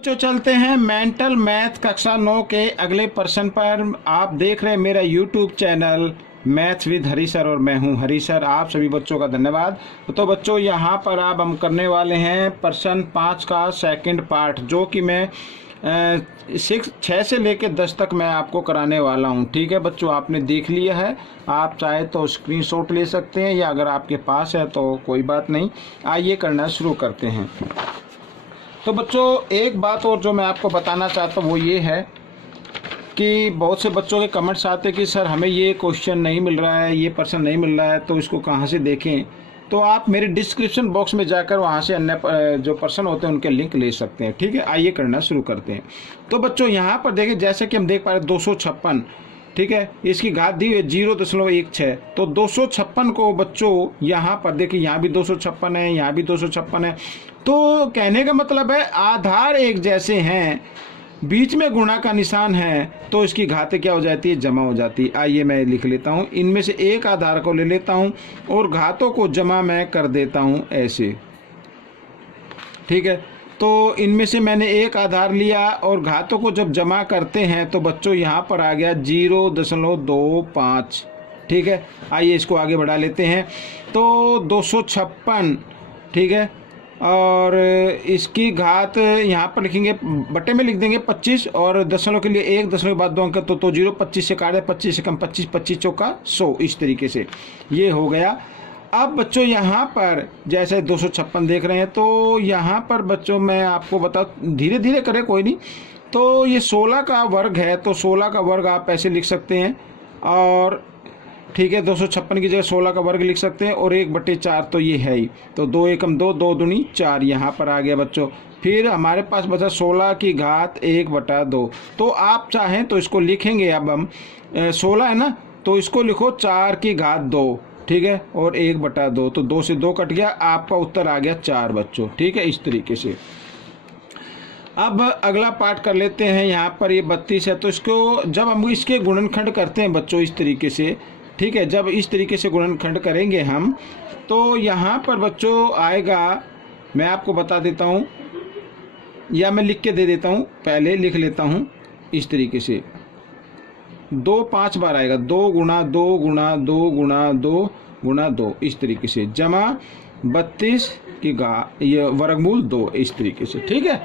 बच्चों चलते हैं मेंटल मैथ कक्षा 9 के अगले प्रश्न पर। आप देख रहे हैं मेरा YouTube channel maths with Hari sir और मैं हूं हरी सर। आप सभी बच्चों का धन्यवाद। तो बच्चों यहाँ पर अब हम करने वाले हैं प्रश्न 5 का सेकंड पार्ट, जो कि मैं 6 से लेकर 10 तक मैं आपको कराने वाला हूं। ठीक है बच्चों, आपने देख लिया है, आप चाहे तो स्क्रीनशॉट ले सकते हैं या अगर आपके पास है तो कोई बात नहीं। आइए करना शुरू करते हैं। तो बच्चों एक बात और जो मैं आपको बताना चाहता हूँ वो ये है कि बहुत से बच्चों के कमेंट्स आते हैं कि सर हमें ये क्वेश्चन नहीं मिल रहा है, ये प्रश्न नहीं मिल रहा है, तो इसको कहाँ से देखें। तो आप मेरे डिस्क्रिप्शन बॉक्स में जाकर वहाँ से अन्य जो प्रश्न होते हैं उनके लिंक ले सकते हैं। ठीक है, आइए करना शुरू करते हैं। तो बच्चों यहाँ पर देखें, जैसे कि हम देख पा रहे 256, ठीक है, इसकी घात दी हुई 0.16। तो 256 को बच्चों यहाँ पर देखिए, यहाँ भी 256 है, यहाँ भी 256 है। तो कहने का मतलब है आधार एक जैसे हैं, बीच में गुणा का निशान है, तो इसकी घातें क्या हो जाती है, जमा हो जाती है। आइए मैं लिख लेता हूँ, इनमें से एक आधार को ले लेता हूँ और घातों को जमा मैं कर देता हूँ ऐसे। ठीक है, तो इनमें से मैंने एक आधार लिया और घातों को जब जमा करते हैं तो बच्चों यहाँ पर आ गया 0.25। ठीक है, आइए इसको आगे बढ़ा लेते हैं। तो 256, ठीक है, और इसकी घात यहाँ पर लिखेंगे, बट्टे में लिख देंगे 25 और दशमलव के लिए 1, दशमलव के बाद 2 अंक तो 0, 25 से काटे 25 से कम 25, 25 चौका 100, इस तरीके से ये हो गया। अब बच्चों यहाँ पर जैसे 256 देख रहे हैं, तो यहाँ पर बच्चों मैं आपको बता, धीरे धीरे करें कोई नहीं। तो ये 16 का वर्ग है, तो 16 का वर्ग आप ऐसे लिख सकते हैं, और ठीक है 256 की जगह 16 का वर्ग लिख सकते हैं, और 1/4 तो ये है ही। तो 2 एकम 2, 2 दूनी 4 यहाँ पर आ गया बच्चों। फिर हमारे पास बचा 16 की घात 1/2। तो आप चाहें तो इसको लिखेंगे, अब हम 16 है ना, तो इसको लिखो 4 की घात 2, ठीक है, और 1/2। तो 2 से 2 कट गया, आपका उत्तर आ गया 4 बच्चों। ठीक है, इस तरीके से। अब अगला पार्ट कर लेते हैं। यहाँ पर ये 32 है, तो इसको जब हम इसके गुणनखंड करते हैं बच्चों इस तरीके से, ठीक है, जब इस तरीके से गुणनखंड करेंगे हम, तो यहाँ पर बच्चों आएगा, मैं आपको बता देता हूँ या मैं लिख के दे देता हूँ, पहले लिख लेता हूँ इस तरीके से। 2 5 बार आएगा, 2 गुणा 2 गुणा 2 गुणा 2 गुणा 2, इस तरीके से, जमा 32 की ये वर्गमूल 2, इस तरीके से। ठीक है,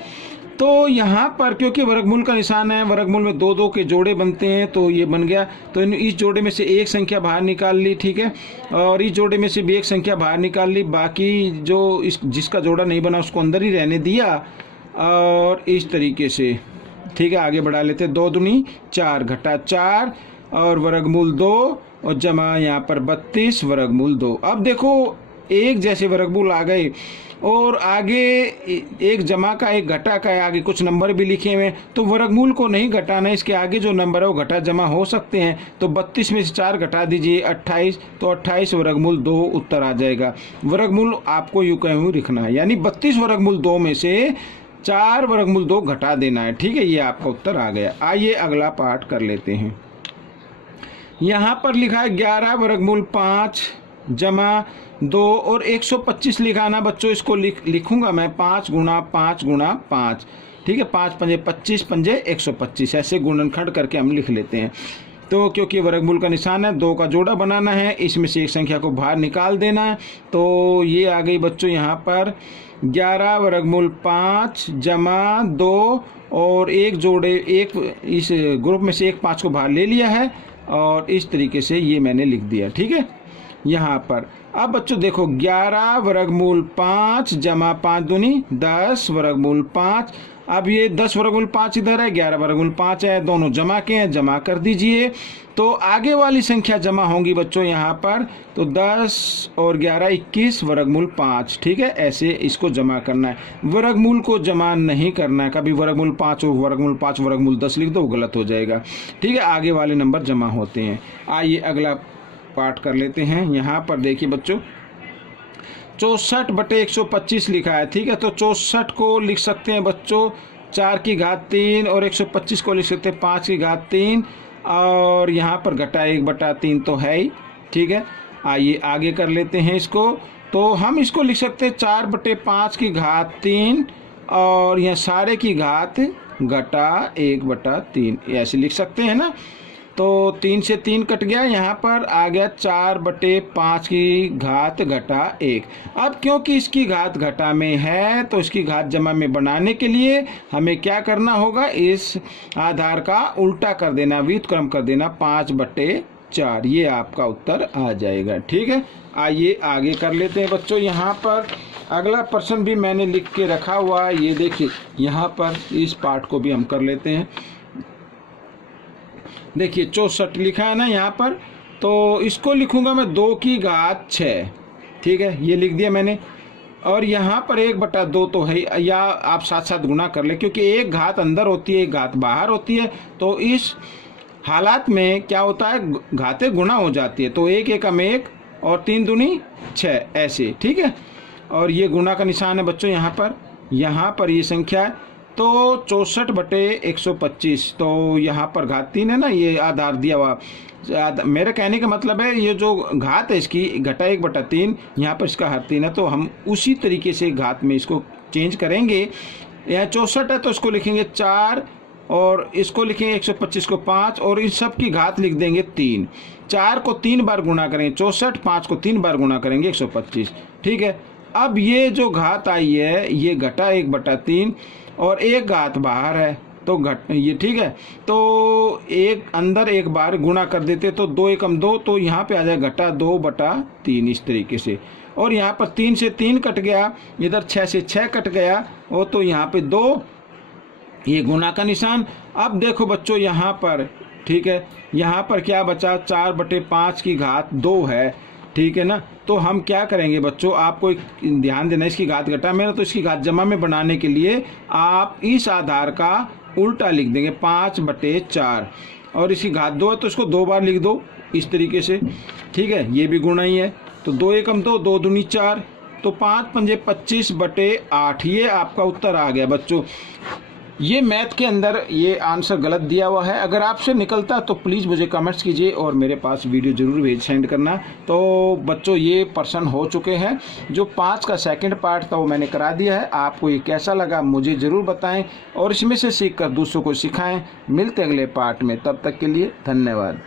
तो यहाँ पर क्योंकि वर्गमूल का निशान है, वर्गमूल में 2 2 के जोड़े बनते हैं, तो ये बन गया। तो इस जोड़े में से एक संख्या बाहर निकाल ली, ठीक है, और इस जोड़े में से भी एक संख्या बाहर निकाल ली, बाकी जो जिसका जोड़ा नहीं बना उसको अंदर ही रहने दिया, और इस तरीके से। ठीक है, आगे बढ़ा लेते। 2 दूनी 4, घटा 4 और वर्गमूल 2 और जमा यहाँ पर 32 वर्गमूल 2। अब देखो एक जैसे वर्गमूल आ गए, और आगे एक जमा का एक घटा का है, आगे कुछ नंबर भी लिखे हुए हैं, तो वर्गमूल को नहीं घटाना, इसके आगे जो नंबर है वो घटा जमा हो सकते हैं। तो 32 में से 4 घटा दीजिए, 28, तो 28 वर्गमूल 2 उत्तर आ जाएगा। वर्गमूल आपको यूँ कहूँ लिखना है, यानी 32 वर्गमूल 2 में से 4 वर्गमूल 2 घटा देना है। ठीक है, ये आपका उत्तर आ गया। आइए अगला पार्ट कर लेते हैं। यहाँ पर लिखा है 11 वर्गमूल 5 जमा 2 और 125 लिखाना बच्चों। इसको लिखूंगा मैं 5 गुणा 5 गुणा 5। ठीक है, 5 पंजे 25, पंजे 125, ऐसे गुणनखंड करके हम लिख लेते हैं। तो क्योंकि वर्गमूल का निशान है, 2 का जोड़ा बनाना है, इसमें से एक संख्या को बाहर निकाल देना है। तो ये आ गई बच्चों यहाँ पर 11 वर्गमूल 5 जमा 2 और एक जोड़े, एक इस ग्रुप में से एक 5 को बाहर ले लिया है, और इस तरीके से ये मैंने लिख दिया। ठीक है, यहाँ पर अब बच्चों देखो 11 वर्गमूल 5 जमा 5 दूनी 10 वर्गमूल 5। अब ये 10 वर्गमूल 5 इधर है, 11 वर्गमूल 5 है, दोनों जमा के हैं, जमा कर दीजिए। तो आगे वाली संख्या जमा होंगी बच्चों यहाँ पर, तो 10 और 11 21 वर्गमूल 5। ठीक है, ऐसे इसको जमा करना है, वर्गमूल को जमा नहीं करना है। कभी वर्गमूल 5 और वर्गमूल 5 वर्गमूल 10 लिख दो, गलत हो जाएगा। ठीक है, आगे वाले नंबर जमा होते हैं। आइए अगला पार्ट कर लेते हैं। यहाँ पर देखिए बच्चों 64/125 लिखा है। ठीक है, तो 64 को लिख सकते हैं बच्चों 4 की घात 3 और 125 को लिख सकते हैं 5 की घात 3, और यहाँ पर घटा 1/3 तो है ही। ठीक है, आइए आगे कर लेते हैं इसको। तो हम इसको लिख सकते हैं 4/5 की घात 3 और यहाँ सारे की घात घटा 1/3 ऐसे लिख सकते हैं ना। तो 3 से 3 कट गया, यहाँ पर आ गया 4/5 की घात घटा 1। अब क्योंकि इसकी घात घटा में है तो इसकी घात जमा में बनाने के लिए हमें क्या करना होगा, इस आधार का उल्टा कर देना, व्युत्क्रम कर देना 5/4। ये आपका उत्तर आ जाएगा। ठीक है, आइए आगे कर लेते हैं बच्चों। यहाँ पर अगला प्रश्न भी मैंने लिख के रखा हुआ है, ये देखिए यहाँ पर इस पार्ट को भी हम कर लेते हैं। देखिए 64 लिखा है ना यहाँ पर, तो इसको लिखूंगा मैं 2 की घात 6। ठीक है, ये लिख दिया मैंने। और यहाँ पर 1/2 तो है, या आप साथ साथ गुना कर ले, क्योंकि एक घात अंदर होती है एक घात बाहर होती है। तो इस हालात में क्या होता है, घातें गुना हो जाती है। तो 1 एकम 1 और 3 दूनी 6 ऐसे। ठीक है, और ये गुना का निशान है बच्चों यहाँ पर ये संख्या है। तो 64/125, तो यहाँ पर घात 3 है ना, ये आधार दिया हुआ। मेरा कहने का मतलब है ये जो घात है इसकी घटा 1/3, यहाँ पर इसका हर 3 है, तो हम उसी तरीके से घात में इसको चेंज करेंगे। यहाँ 64 है तो इसको लिखेंगे 4 और इसको लिखेंगे 125 को 5 और इन सब की घात लिख देंगे 3। 4 को 3 बार गुना करेंगे 64, 5 को 3 बार गुना करेंगे 125। ठीक है, अब ये जो घात आई है ये घटा 1/3 और एक घात बाहर है तो ये ठीक है। तो एक अंदर एक बार गुना कर देते तो 2 एकम 2, तो यहाँ पे आ जाए घटा 2/3 इस तरीके से। और यहाँ पर 3 से 3 कट गया, इधर 6 से 6 कट गया, वो तो यहाँ पे 2, ये गुना का निशान। अब देखो बच्चों यहाँ पर, ठीक है, यहाँ पर क्या बचा, 4/5 की घात 2 है। ठीक है ना, तो हम क्या करेंगे बच्चों, आपको ध्यान देना, इसकी घात घटा में ना, तो इसकी घात जमा में बनाने के लिए आप इस आधार का उल्टा लिख देंगे 5/4 और इसकी घात 2 है तो इसको 2 बार लिख दो इस तरीके से। ठीक है, ये भी गुणा ही है, तो 2 एकम 2, 2 दूनी 4, तो 5 पंजे 25/8। ये आपका उत्तर आ गया बच्चों। ये मैथ के अंदर ये आंसर गलत दिया हुआ है, अगर आपसे निकलता तो प्लीज़ मुझे कमेंट्स कीजिए और मेरे पास वीडियो जरूर सेंड करना। तो बच्चों ये प्रश्न हो चुके हैं, जो 5 का सेकंड पार्ट था वो मैंने करा दिया है। आपको ये कैसा लगा मुझे ज़रूर बताएं और इसमें से सीखकर दूसरों को सिखाएं। मिलते अगले पार्ट में, तब तक के लिए धन्यवाद।